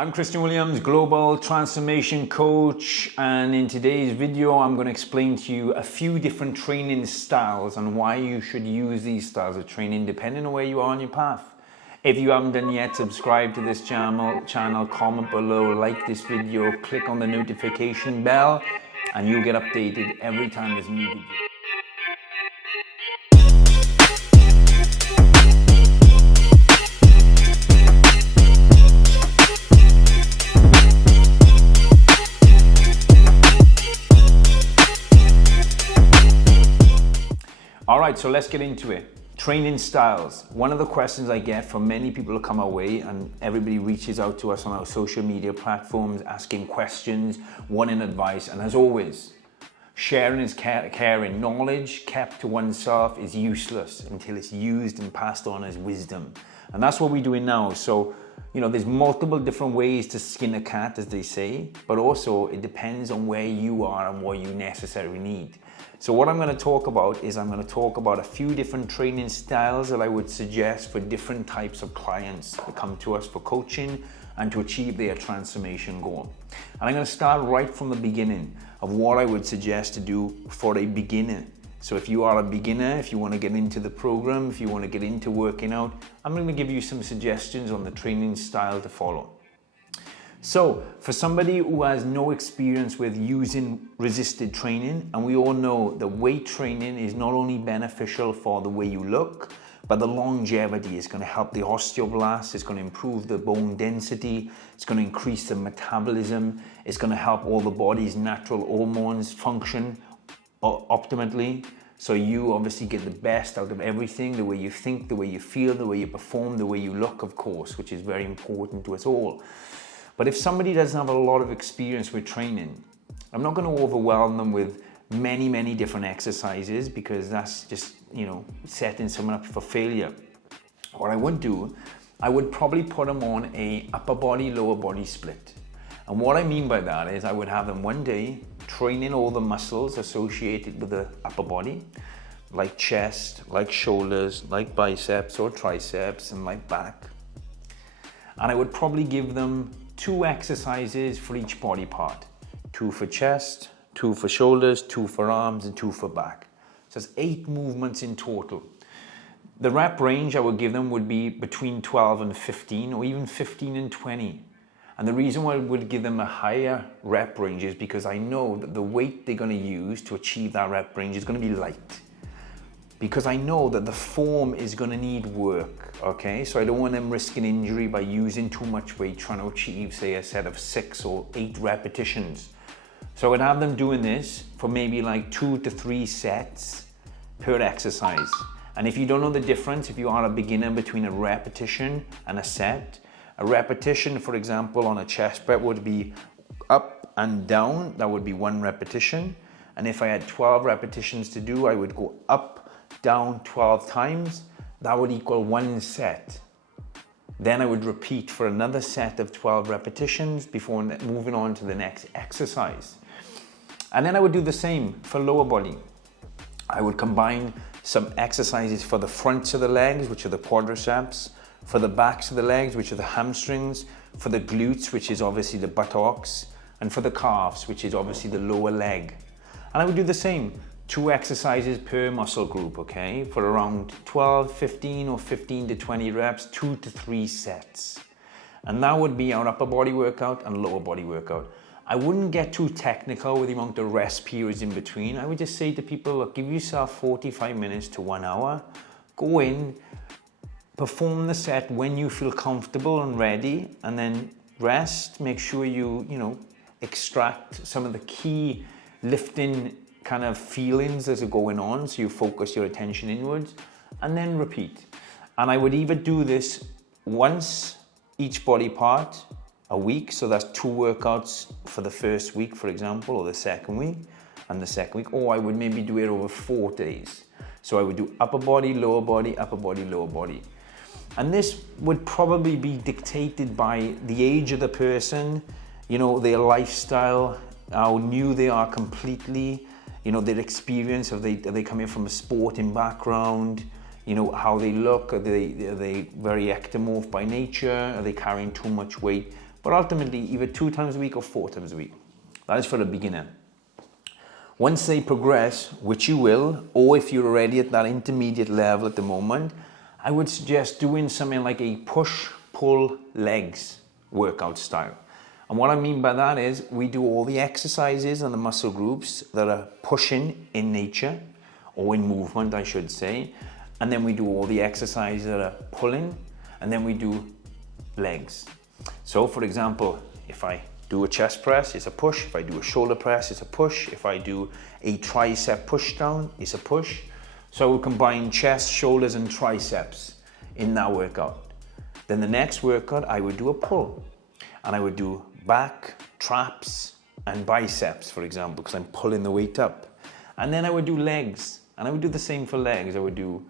I'm Christian Williams, Global Transformation Coach, and in today's video I'm going to explain to you a few different training styles and why you should use these styles of training depending on where you are on your path. If you haven't done yet, subscribe to this channel, comment below, like this video, click on the notification bell, and you'll get updated every time there's a new video. Alright, so let's get into it. Training styles. One of the questions I get from many people who come our way, and everybody reaches out to us on our social media platforms asking questions, wanting advice, and as always, sharing is caring. Knowledge kept to oneself is useless until it's used and passed on as wisdom. And that's what we're doing now. So, there's multiple different ways to skin a cat, as they say, but also it depends on where you are and what you necessarily need. So what I'm going to talk about is I'm going to talk about a few different training styles that I would suggest for different types of clients that come to us for coaching and to achieve their transformation goal. And I'm going to start right from the beginning of what I would suggest to do for a beginner. So if you are a beginner, if you want to get into the program, if you want to get into working out, I'm going to give you some suggestions on the training style to follow. So for somebody who has no experience with using resisted training, and we all know that weight training is not only beneficial for the way you look, but the longevity is going to help the osteoblast, it's going to improve the bone density, it's going to increase the metabolism, it's going to help all the body's natural hormones function optimally. So you obviously get the best out of everything, the way you think, the way you feel, the way you perform, the way you look, of course, which is very important to us all. But if somebody doesn't have a lot of experience with training, I'm not going to overwhelm them with many different exercises because that's just, setting someone up for failure. What I would do, I would probably put them on a upper body, lower body split. And what I mean by that is I would have them one day training all the muscles associated with the upper body, like chest, like shoulders, like biceps or triceps, and like back. And I would probably give them 2 exercises for each body part. 2 for chest, 2 for shoulders, 2 for arms, and 2 for back. So it's 8 movements in total. The rep range I would give them would be between 12 and 15, or even 15 and 20. And the reason why I would give them a higher rep range is because I know that the weight they're going to use to achieve that rep range is going to be light. Because I know that the form is going to need work, okay? So I don't want them risking injury by using too much weight trying to achieve, say, a set of 6 or 8 repetitions. So I would have them doing this for maybe like 2 to 3 sets per exercise. And if you don't know the difference, if you are a beginner between a repetition and a set, a repetition, for example, on a chest press would be up and down. That would be 1 repetition. And if I had 12 repetitions to do, I would go up, down 12 times. That would equal 1 set. Then I would repeat for another set of 12 repetitions before moving on to the next exercise. And then I would do the same for lower body. I would combine some exercises for the fronts of the legs, which are the quadriceps, for the backs of the legs, which are the hamstrings, for the glutes, which is obviously the buttocks, and for the calves, which is obviously the lower leg. And I would do the same. 2 exercises per muscle group, okay? For around 12, 15 or 15 to 20 reps, 2 to 3 sets. And that would be our upper body workout and lower body workout. I wouldn't get too technical with the amount of rest periods in between. I would just say to people, look, give yourself 45 minutes to 1 hour. Go in, perform the set when you feel comfortable and ready, and then rest. Make sure you extract some of the key lifting kind of feelings as are going on, so you focus your attention inwards, and then repeat. And I would either do this once each body part a week, so that's 2 workouts for the first week, for example, or the second week, and the second week, or I would maybe do it over 4 days. So I would do upper body, lower body, upper body, lower body. And this would probably be dictated by the age of the person, their lifestyle, how new they are completely, their experience, are they coming from a sporting background, how they look, are they very ectomorph by nature, are they carrying too much weight but ultimately either 2 times a week or 4 times a week. That is for a beginner. Once they progress, which you will, or if you're already at that intermediate level at the moment, I would suggest doing something like a push-pull legs workout style. And what I mean by that is we do all the exercises and the muscle groups that are pushing in nature, or in movement, I should say. And then we do all the exercises that are pulling, and then we do legs. So for example, if I do a chest press, it's a push. If I do a shoulder press, it's a push. If I do a tricep push down, it's a push. So I would combine chest, shoulders, and triceps in that workout. Then the next workout, I would do a pull. And I would do back, traps, and biceps, for example, because I'm pulling the weight up. And then I would do legs, and I would do the same for legs. I would do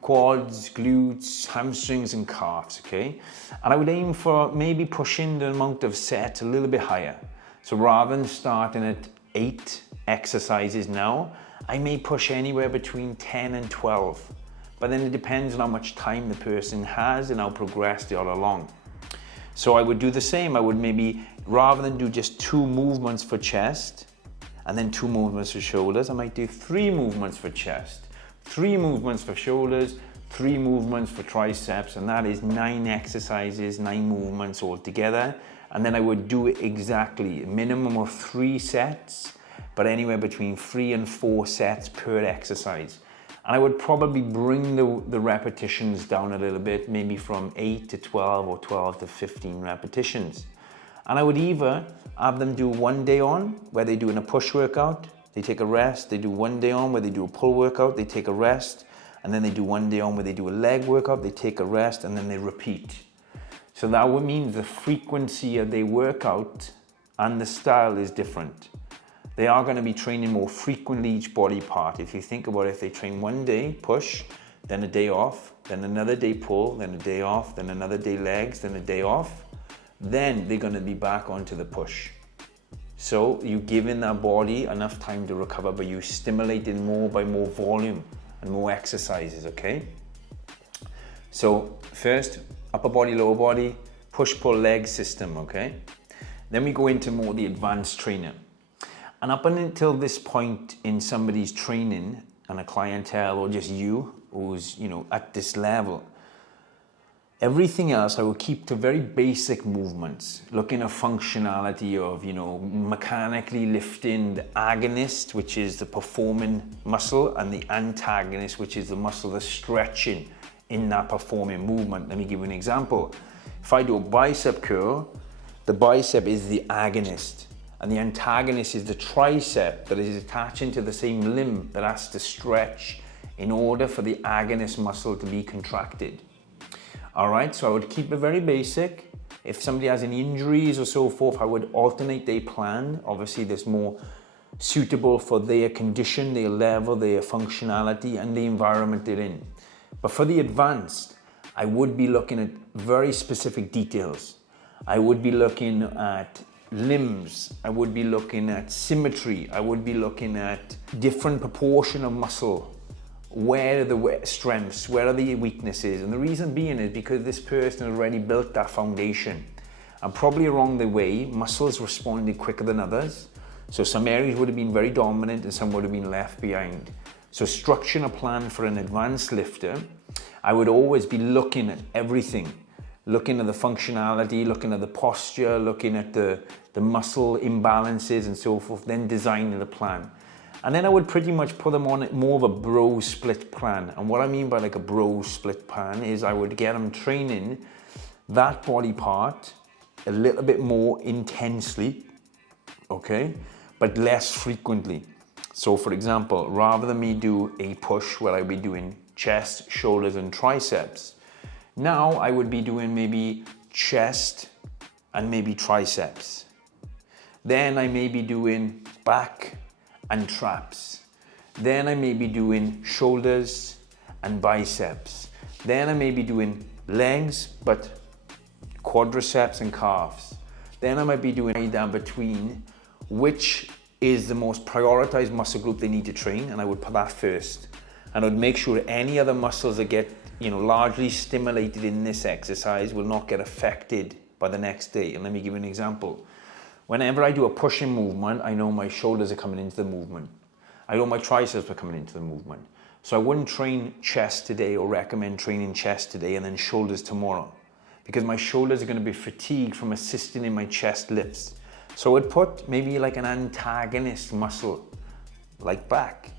quads, glutes, hamstrings, and calves, okay? And I would aim for maybe pushing the amount of sets a little bit higher. So rather than starting at 8 exercises now, I may push anywhere between 10 and 12. But then it depends on how much time the person has and how progressed they are along. So I would do the same. I would maybe, rather than do just 2 movements for chest and then 2 movements for shoulders, I might do 3 movements for chest, 3 movements for shoulders, 3 movements for triceps, and that is 9 exercises, 9 movements altogether. And then I would do it exactly a minimum of 3 sets, but anywhere between 3 and 4 sets per exercise. And I would probably bring the repetitions down a little bit, maybe from 8 to 12 or 12 to 15 repetitions. And I would either have them do 1 day on, where they do in a push workout, they take a rest, they do 1 day on where they do a pull workout, they take a rest, and then they do 1 day on where they do a leg workout, they take a rest, and then they repeat. So that would mean the frequency of their workout and the style is different. They are going to be training more frequently each body part. If you think about it, if they train 1 day push, then a day off, then another day pull, then a day off, then another day legs, then a day off, then they're going to be back onto the push. So you're giving that body enough time to recover, but you stimulate it more by more volume and more exercises, okay? So first, upper body, lower body, push-pull leg system, okay? Then we go into more the advanced training. And up until this point in somebody's training and a clientele, or just you who's, at this level, everything else I will keep to very basic movements, looking at functionality of, mechanically lifting the agonist, which is the performing muscle, and the antagonist, which is the muscle that's stretching in that performing movement. Let me give you an example. If I do a bicep curl, the bicep is the agonist. And the antagonist is the tricep that is attaching to the same limb that has to stretch in order for the agonist muscle to be contracted. All right, so I would keep it very basic. If somebody has any injuries or so forth, I would alternate their plan. Obviously, that's more suitable for their condition, their level, their functionality, and the environment they're in. But for the advanced, I would be looking at very specific details. I would be looking at limbs, I would be looking at symmetry, I would be looking at different proportion of muscle, where are the strengths, where are the weaknesses, and the reason being is because this person has already built that foundation, and probably along the way, muscles responded quicker than others, so some areas would have been very dominant and some would have been left behind. So structuring a plan for an advanced lifter, I would always be looking at everything, looking at the functionality, looking at the posture, looking at the muscle imbalances and so forth, then designing the plan. And then I would pretty much put them on more of a bro split plan. And what I mean by like a bro split plan is I would get them training that body part a little bit more intensely, okay, but less frequently. So for example, rather than me do a push where I'd be doing chest, shoulders, and triceps, now I would be doing maybe chest and maybe triceps. Then I may be doing back and traps. Then I may be doing shoulders and biceps. Then I may be doing legs, but quadriceps and calves. Then I might be doing down between which is the most prioritized muscle group they need to train, and I would put that first. And I would make sure any other muscles that get largely stimulated in this exercise will not get affected by the next day. And let me give you an example. Whenever I do a pushing movement, I know my shoulders are coming into the movement. I know my triceps are coming into the movement. So I wouldn't train chest today or recommend training chest today and then shoulders tomorrow, because my shoulders are going to be fatigued from assisting in my chest lifts. So I would put maybe like an antagonist muscle, like back.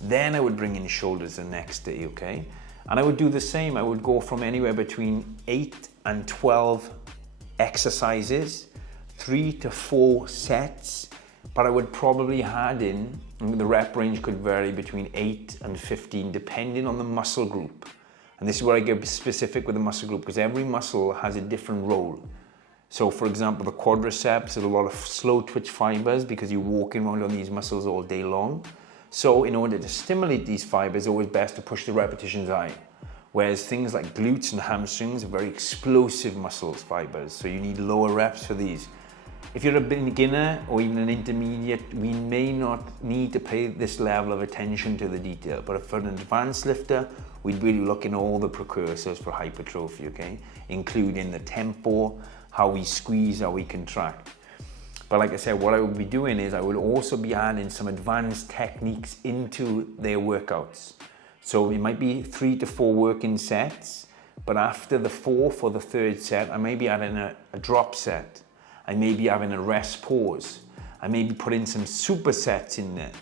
Then I would bring in shoulders the next day, okay? And I would do the same. I would go from anywhere between 8 and 12 exercises, 3 to 4 sets, but I would probably add in, the rep range could vary between 8 and 15 depending on the muscle group. And this is where I get specific with the muscle group, because every muscle has a different role. So for example, the quadriceps have a lot of slow twitch fibers because you're walking around on these muscles all day long. So in order to stimulate these fibers, it's always best to push the repetitions high. Whereas things like glutes and hamstrings are very explosive muscles fibers, so you need lower reps for these. If you're a beginner or even an intermediate, we may not need to pay this level of attention to the detail. But for an advanced lifter, we'd really look in all the precursors for hypertrophy, okay? Including the tempo, how we squeeze, how we contract. But like I said, what I would be doing is I would also be adding some advanced techniques into their workouts. So it might be 3 to 4 working sets, but after the 4th or the 3rd set, I may be adding a drop set. I may be having a rest pause. I may be putting some supersets in there.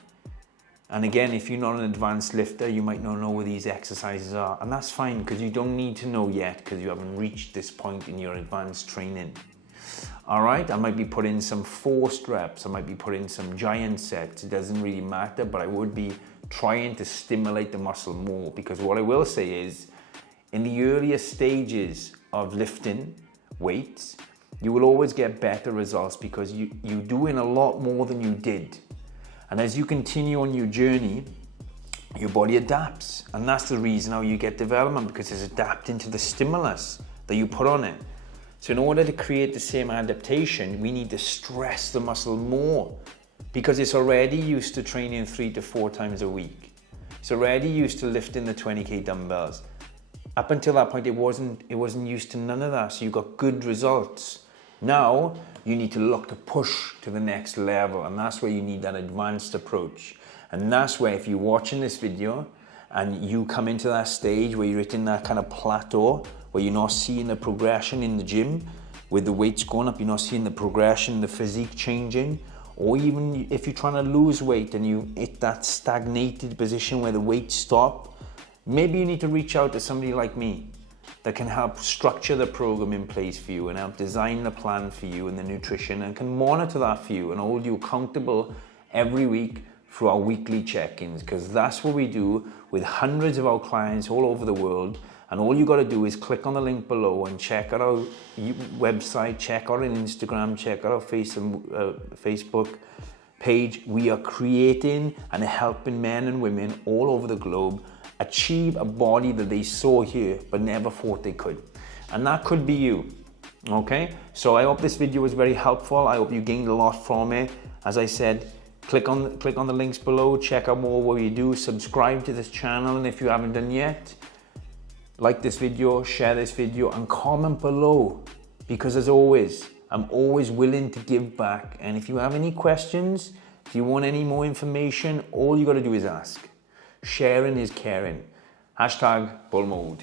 And again, if you're not an advanced lifter, you might not know where these exercises are. And that's fine, because you don't need to know yet, because you haven't reached this point in your advanced training. All right, I might be putting some forced reps. I might be putting some giant sets. It doesn't really matter, but I would be trying to stimulate the muscle more, because what I will say is, in the earlier stages of lifting weights, you will always get better results because you're doing a lot more than you did. And as you continue on your journey, your body adapts. And that's the reason how you get development, because it's adapting to the stimulus that you put on it. So in order to create the same adaptation, we need to stress the muscle more, because it's already used to training 3 to 4 times a week. It's already used to lifting the 20k dumbbells. Up until that point, it wasn't used to none of that, so you got good results. Now, you need to look to push to the next level, and that's where you need that advanced approach. And that's where, if you're watching this video and you come into that stage where you're hitting that kind of plateau, where you're not seeing the progression in the gym, with the weights going up, you're not seeing the progression, the physique changing, or even if you're trying to lose weight and you hit that stagnated position where the weights stop, maybe you need to reach out to somebody like me that can help structure the program in place for you and help design the plan for you and the nutrition, and can monitor that for you and hold you accountable every week through our weekly check-ins, because that's what we do with hundreds of our clients all over the world. And all you got to do is click on the link below and check out our website, check out our Instagram, check out our Facebook page. We are creating and helping men and women all over the globe achieve a body that they saw here but never thought they could. And that could be you, okay? So I hope this video was very helpful. I hope you gained a lot from it. As I said, click on the links below, check out more what we do, subscribe to this channel, and if you haven't done yet, like this video, share this video, and comment below, because as always, I'm always willing to give back. And if you have any questions, if you want any more information, all you got to do is ask. Sharing is caring. #BullMode.